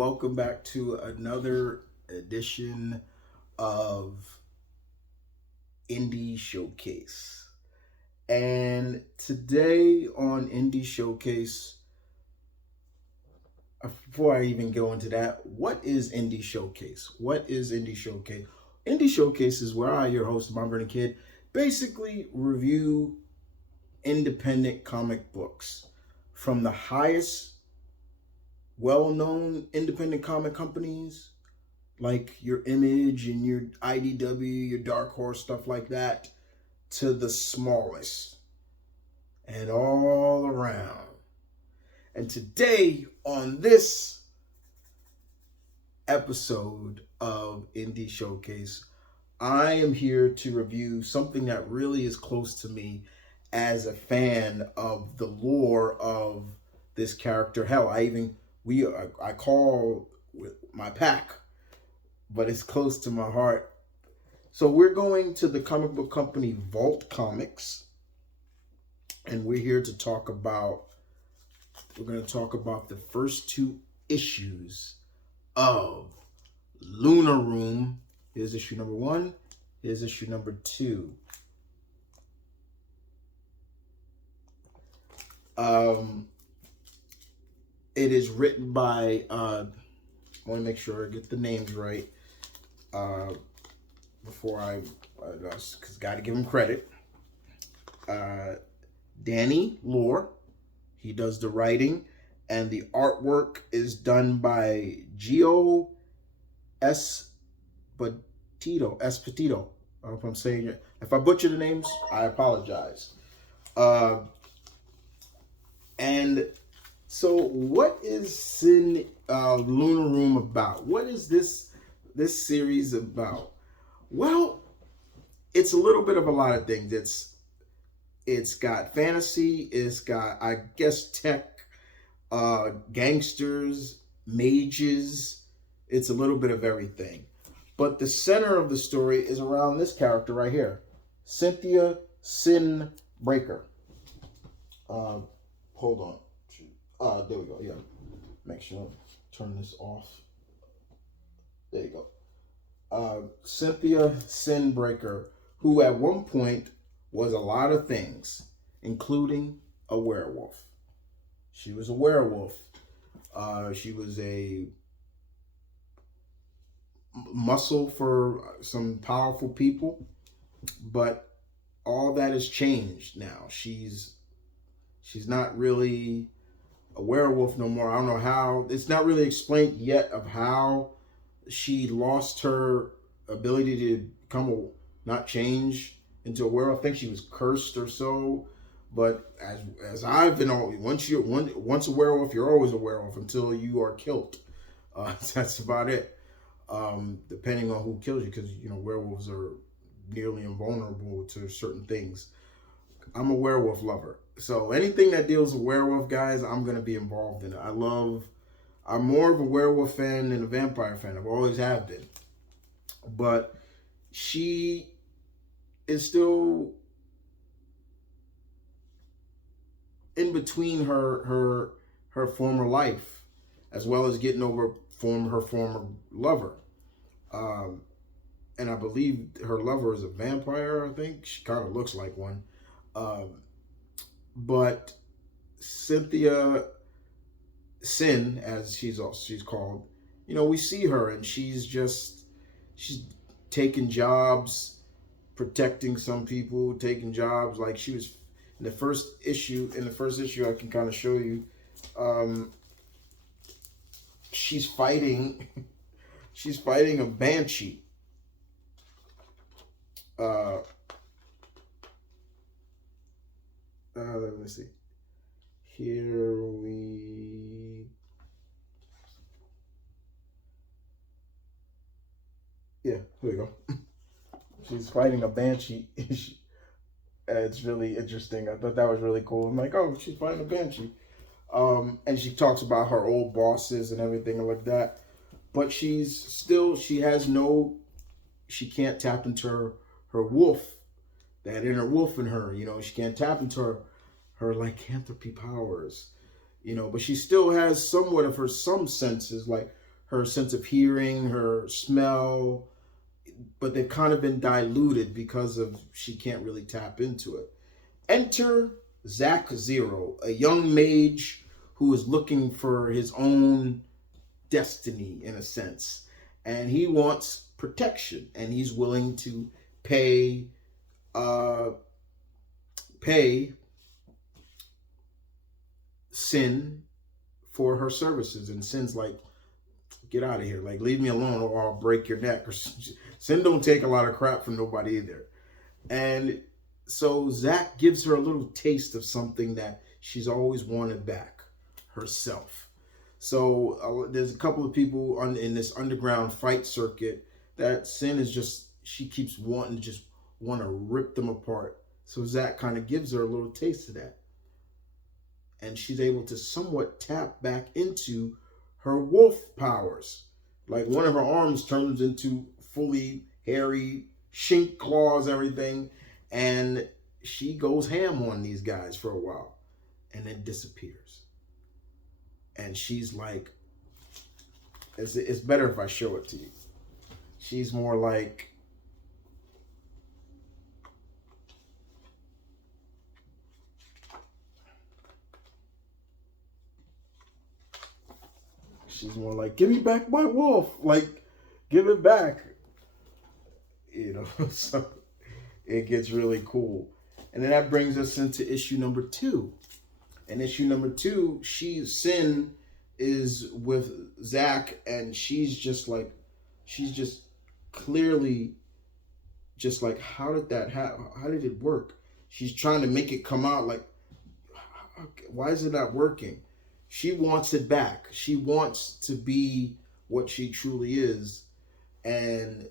Welcome back to another edition of Indie Showcase. And today on Indie Showcase, before I even go into that, what is Indie Showcase? What is Indie Showcase? Indie Showcase is where I, your host, M.V.K, basically review independent comic books from the highest well-known independent comic companies like your Image and your IDW, your Dark Horse, stuff like that, to the smallest and all around. And today on this episode of Indie Showcase, I am here to review something that really is close to me as a fan of the lore of this character. Hell, I call with my pack, but it's close to my heart. So we're going to the comic book company Vault Comics, and we're here to talk about. We're going to talk about the first two issues of Lunar Room. Here's issue number 1. Here's issue number 2. It is written by, I want to make sure I get the names right before because got to give him credit. Danny Lore, he does the writing, and the artwork is done by Gio Espatito. I don't know if I'm saying it. If I butcher the names, I apologize. And so, what is Lunar Room about? What is this series about? Well, it's a little bit of a lot of things. It's got fantasy. It's got, I guess, tech, gangsters, mages. It's a little bit of everything. But the center of the story is around this character right here, Cynthia Sin Breaker. Hold on. There we go. Yeah. Make sure I turn this off. There you go. Cynthia Sinbreaker, who at one point was a lot of things, including a werewolf. She was a werewolf. She was a muscle for some powerful people, but all that has changed now. She's not really a werewolf no more. I don't know how. It's not really explained yet of how she lost her ability to not change into a werewolf. I think she was cursed or so. But as I've been once a werewolf, you're always a werewolf until you are killed. That's about it. Depending on who kills you, because werewolves are nearly invulnerable to certain things. I'm a werewolf lover. So anything that deals with werewolf, guys, I'm going to be involved in it. I'm more of a werewolf fan than a vampire fan. I've always have been. But she is still in between her former life, as well as getting over her former lover. And I believe her lover is a vampire, I think. She kind of looks like one. But Cynthia Sin, as she's called, we see her, and she's taking jobs, protecting some people, taking jobs. Like she was in the first issue. I can kind of show you. She's fighting a banshee. Let me see. Here we go. She's fighting a banshee. It's really interesting. I thought that was really cool. I'm like, oh, she's fighting a banshee. And she talks about her old bosses and everything like that. But she can't tap into her wolf, that inner wolf in her. She can't tap into her lycanthropy powers. But she still has somewhat of some senses, like her sense of hearing, her smell, but they've kind of been diluted because of she can't really tap into it. Enter Zach Zero, a young mage who is looking for his own destiny in a sense, and he wants protection, and he's willing to pay uh, pay Sin for her services, and Sin's like, get out of here, like leave me alone, or I'll break your neck. Or Sin don't take a lot of crap from nobody either, and so Zach gives her a little taste of something that she's always wanted back, herself. So there's a couple of people in this underground fight circuit that Sin is just, she keeps wanting to just want to rip them apart. So Zach kind of gives her a little taste of that. And she's able to somewhat tap back into her wolf powers. Like one of her arms turns into fully hairy, shink claws, everything. And she goes ham on these guys for a while and then disappears. And she's like, it's better if I show it to you. She's more like, give me back my wolf. Like, give it back. You know, so it gets really cool. And then that brings us into issue number 2. And issue number 2, Sin is with Zach, and she's just clearly just like, how did that happen? How did it work? She's trying to make it come out like, why is it not working? She wants it back. She wants to be what she truly is. And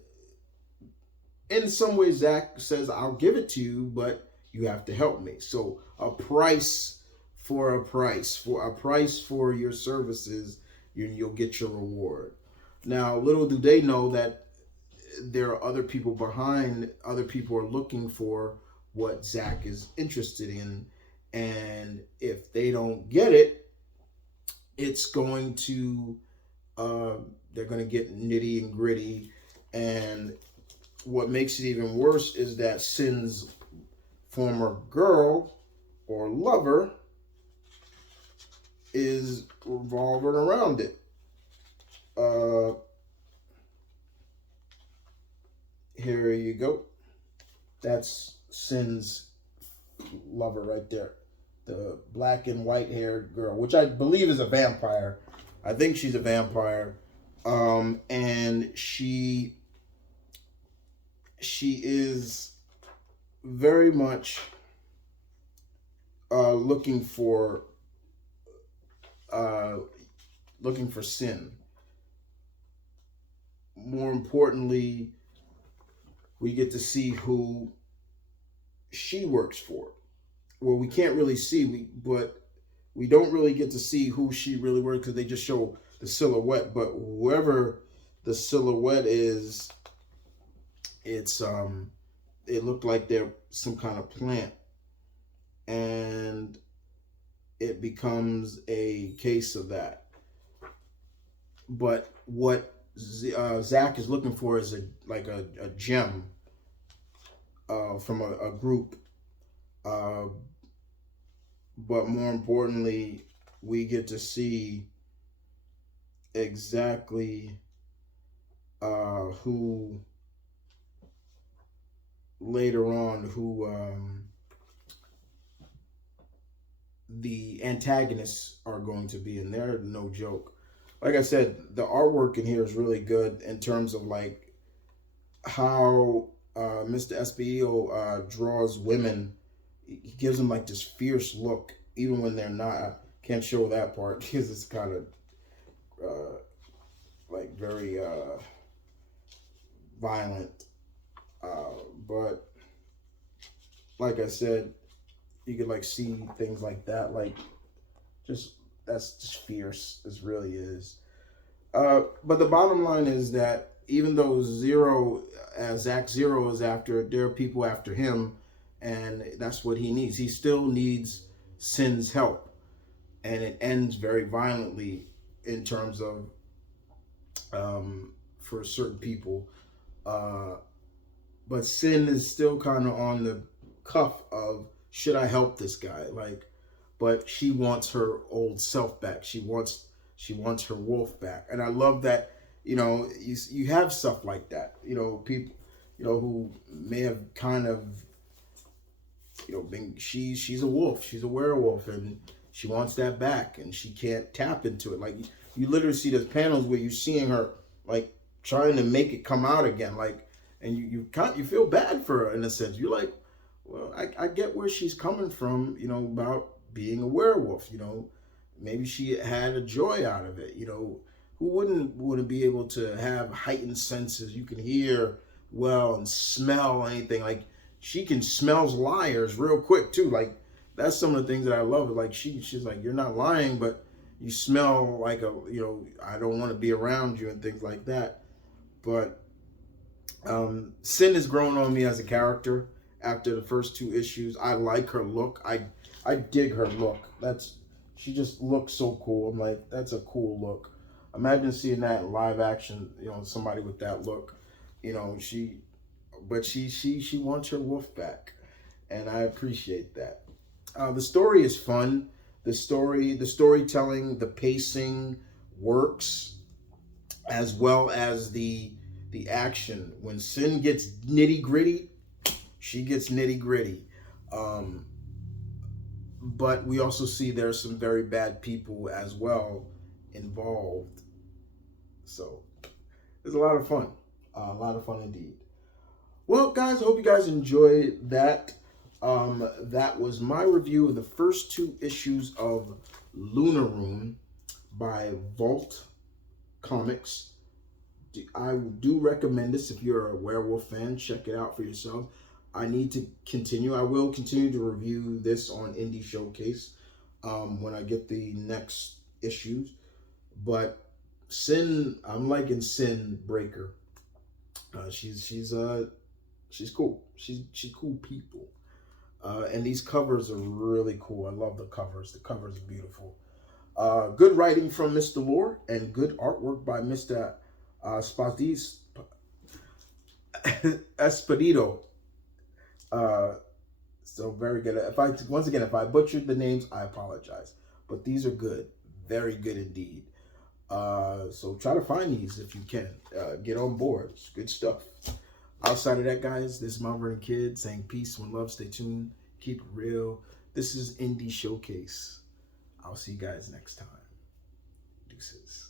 in some ways, Zach says, I'll give it to you, but you have to help me. So a price for your services, you'll get your reward. Now, little do they know that there are other people behind, other people are looking for what Zach is interested in. And if they don't get it, it's going to, they're going to get nitty and gritty. And what makes it even worse is that Sin's former girl or lover is revolving around it. Here you go. That's Sin's lover right there. The black and white haired girl, which I believe is a vampire. I think she's a vampire. And she is very much looking for Sin. More importantly, we get to see who she works for. Well, we can't really see, but we don't really get to see who she really works, because they just show the silhouette. But whoever the silhouette is, it looked like they're some kind of plant, and it becomes a case of that. But what Zach is looking for is a gem from a group. But more importantly, we get to see exactly who later on, the antagonists are going to be, and they're no joke. Like I said, the artwork in here is really good in terms of like how Mr. Espio draws women. He gives them like this fierce look, even when they're not. I can't show that part because it's kind of like very violent. But like I said, you could like see things like that, like that's just fierce. This really is. But the bottom line is that even though Zach Zero is after, there are people after him, and that's what he needs. He still needs Sin's help, and it ends very violently in terms of for certain people. Uh, but Sin is still kind of on the cuff of, should I help this guy? Like, but she wants her old self back. She wants her wolf back, and I love that. You have stuff like that. People, who may have kind of, been, she's a wolf, she's a werewolf, and she wants that back, and she can't tap into it. Like, you literally see those panels where you're seeing her like trying to make it come out again, like, and you feel bad for her in a sense. You're like, well, I get where she's coming from, about being a werewolf. Maybe she had a joy out of it. Who wouldn't be able to have heightened senses? You can hear well and smell anything. Like, she can smells liars real quick too. Like, that's some of the things that I love. Like, she's like, you're not lying, but you smell like I don't want to be around you and things like that. But Sin has grown on me as a character after the first two issues. I like her look. I dig her look. She just looks so cool. I'm like, that's a cool look. Imagine seeing that in live action. Somebody with that look. She wants her wolf back, and I appreciate that. The story is fun. The storytelling, the pacing works, as well as the action. When Sin gets nitty gritty, she gets nitty gritty. But we also see there's some very bad people as well involved. So it's a lot of fun. A lot of fun indeed. Well, guys, I hope you guys enjoyed that. That was my review of the first two issues of Lunar Room by Vault Comics. I do recommend this if you're a werewolf fan. Check it out for yourself. I will continue to review this on Indie Showcase when I get the next issues. But I'm liking Sin Breaker. She's cool. She's cool people. And these covers are really cool. I love the covers. The covers are beautiful. Good writing from Mr. Lore and good artwork by Mr. Espedito. So very good. If I butchered the names, I apologize. But these are good. Very good indeed. So try to find these if you can. Get on board. It's good stuff. Outside of that, guys, this is M.V.K saying peace, one love, stay tuned, keep it real. This is Indie Showcase. I'll see you guys next time. Deuces.